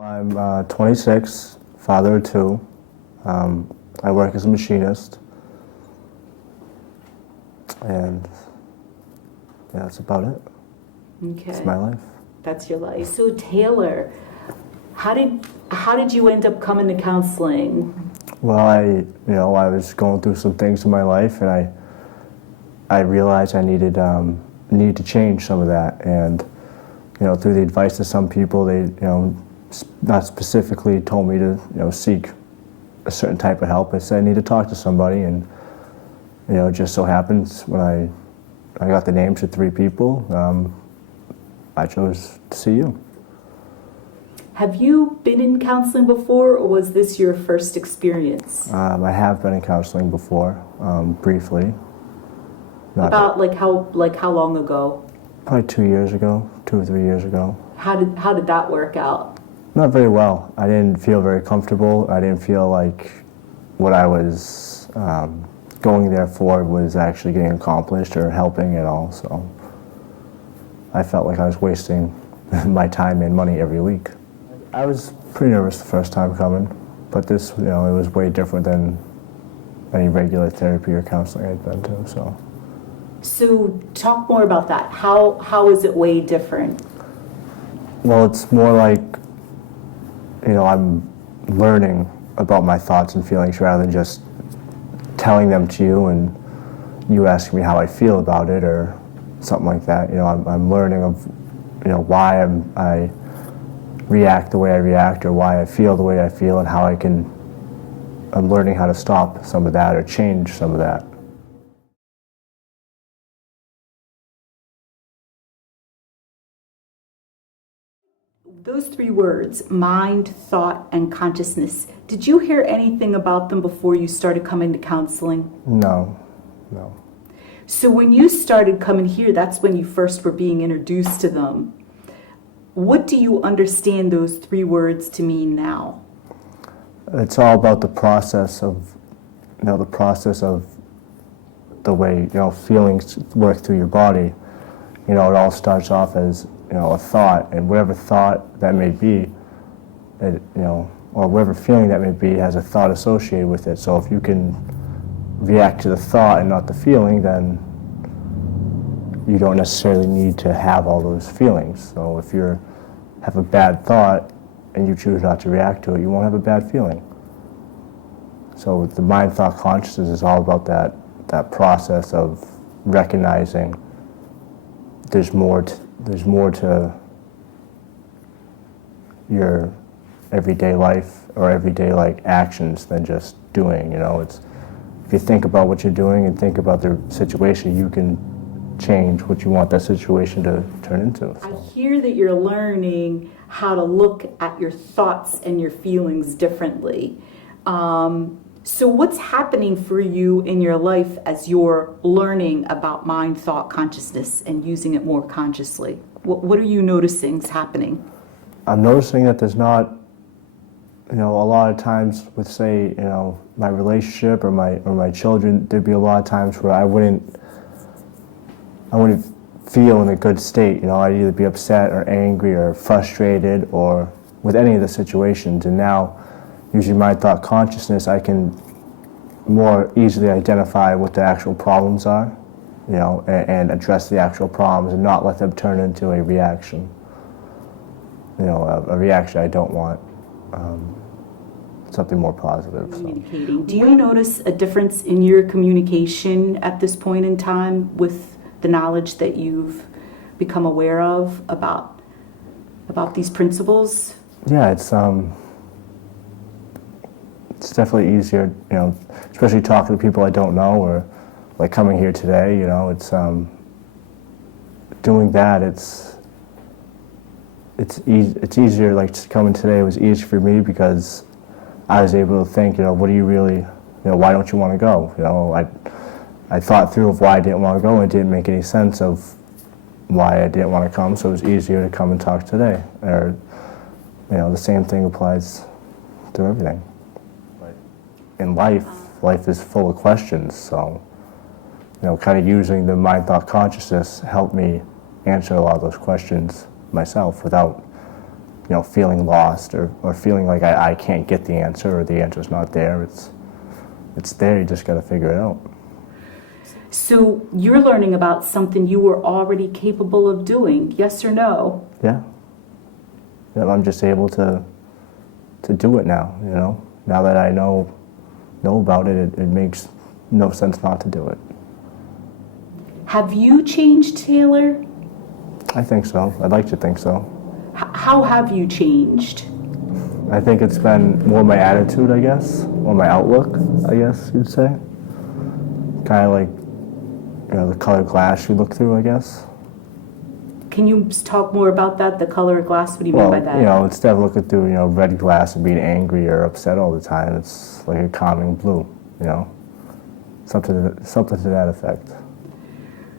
I'm 26, father of two. I work as a machinist, and yeah, that's about it. Okay. It's my life. That's your life. So Taylor, how did you end up coming to counseling? Well, I was going through some things in my life, and I realized I needed to change some of that. And through the advice of some people, they not specifically told me to seek a certain type of help. I said I need to talk to somebody, and it just so happens when I got the names of three people, I chose to see you. Have you been in counseling before, or was this your first experience? I have been in counseling before, briefly. About how long ago? Probably 2 years ago, 2 or 3 years ago. How did that work out? Not very well. I didn't feel very comfortable. I didn't feel like what I was going there for was actually getting accomplished or helping at all. So I felt like I was wasting my time and money every week. I was pretty nervous the first time coming, but this, it was way different than any regular therapy or counseling I'd been to. So talk more about that. How is it way different? Well, it's more like, I'm learning about my thoughts and feelings rather than just telling them to you and you asking me how I feel about it or something like that. I'm learning of, why I react the way I react or why I feel the way I feel and how I'm learning how to stop some of that or change some of that. Those three words, mind, thought, and consciousness, did you hear anything about them before you started coming to counseling? No. So when you started coming here, that's when you first were being introduced to them. What do you understand those three words to mean now? It's all about the process of the way, feelings work through your body. It all starts off as, a thought, and whatever thought that may be, or whatever feeling that may be has a thought associated with it. So if you can react to the thought and not the feeling, then you don't necessarily need to have all those feelings. So if you have a bad thought and you choose not to react to it, you won't have a bad feeling. So the mind, thought, consciousness is all about that process of recognizing there's more to your everyday life or everyday actions than just doing. It's if you think about what you're doing and think about the situation, you can change what you want that situation to turn into. So. I hear that you're learning how to look at your thoughts and your feelings differently. So what's happening for you in your life as you're learning about mind, thought, consciousness and using it more consciously? What are you noticing is happening? I'm noticing that there's not, a lot of times with, say, my relationship or my children, there'd be a lot of times where I wouldn't feel in a good state. I'd either be upset or angry or frustrated or with any of the situations. And now, using my thought consciousness, I can more easily identify what the actual problems are, and address the actual problems and not let them turn into a reaction. A reaction I don't want. Something more positive. Communicating. Do you notice a difference in your communication at this point in time with the knowledge that you've become aware of about these principles? Yeah, it's definitely easier, especially talking to people I don't know or like coming here today, it's doing that, it's easier, like coming today was easy for me because I was able to think, what do you really, why don't you want to go? I thought through of why I didn't want to go and it didn't make any sense of why I didn't want to come, so it was easier to come and talk today. Or, the same thing applies to everything. In life is full of questions, so, kind of using the mind, thought, consciousness helped me answer a lot of those questions myself without feeling lost or feeling like I can't get the answer or the answer's not there. It's there, you just got to figure it out. So you're learning about something you were already capable of doing, yes or no? Yeah. I'm just able to do it now, Now that I know about it, it makes no sense not to do it. Have you changed, Taylor? I think so. I'd like to think so. How have you changed? I think it's been more my attitude, I guess, or my outlook, I guess you'd say. Kind of like, the colored glass you look through, I guess. Can you talk more about that, the color of glass? What do you mean by that? Instead of looking through, red glass and being angry or upset all the time, it's like a calming blue, something to that effect.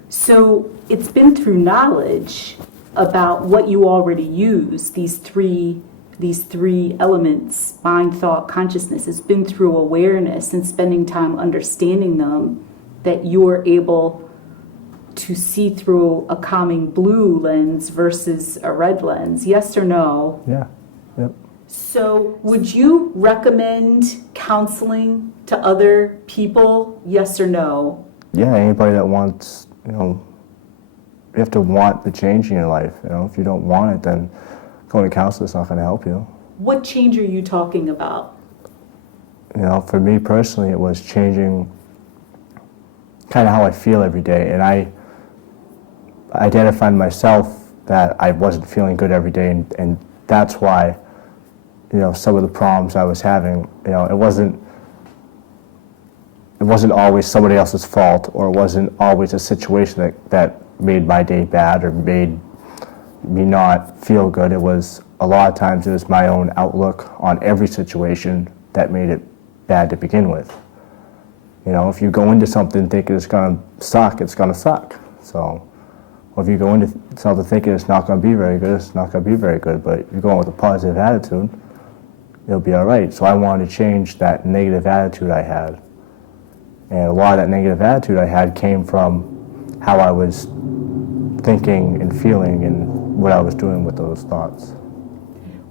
So it's been through knowledge about what you already use, these three elements, mind, thought, consciousness. It's been through awareness and spending time understanding them that you're able to see through a calming blue lens versus a red lens, yes or no? Yeah, yep. So would you recommend counseling to other people, yes or no? Yeah, anybody that wants, you have to want the change in your life. If you don't want it, then going to counselor's not going to help you. What change are you talking about? For me personally, it was changing kind of how I feel every day. And I identified myself that I wasn't feeling good every day, and that's why, some of the problems I was having, it wasn't always somebody else's fault, or it wasn't always a situation that made my day bad or made me not feel good. It was a lot of times it was my own outlook on every situation that made it bad to begin with. If you go into something thinking it's going to suck, it's going to suck. So, or if you go into something thinking it's not going to be very good, it's not going to be very good. But if you're going with a positive attitude, it'll be all right. So I wanted to change that negative attitude I had. And a lot of that negative attitude I had came from how I was thinking and feeling and what I was doing with those thoughts.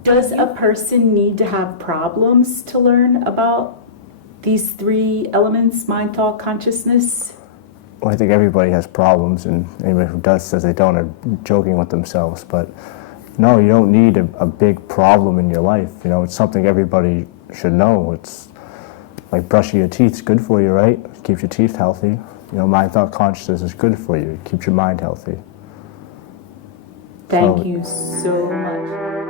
Does a person need to have problems to learn about these three elements, mind, thought, consciousness? Well, I think everybody has problems, and anybody who does says they don't are joking with themselves. But no, you don't need a big problem in your life. It's something everybody should know. It's like brushing your teeth is good for you, right? It keeps your teeth healthy. Mind, thought, consciousness is good for you. It keeps your mind healthy. Thank you so much.